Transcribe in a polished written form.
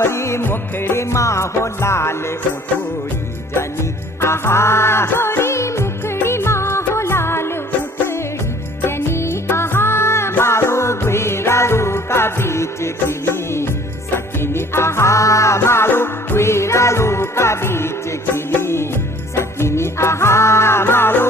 गोरी मुखड़ी माहो लाल उठोड़ी जनी आहा गोरी मुखड़ी माहो लाल उठड़ी जनी आहा मारो गुरारू का बीच खिली सकिनी आहा मारो गुरारू का बीच खिली सकिनी आहा मारो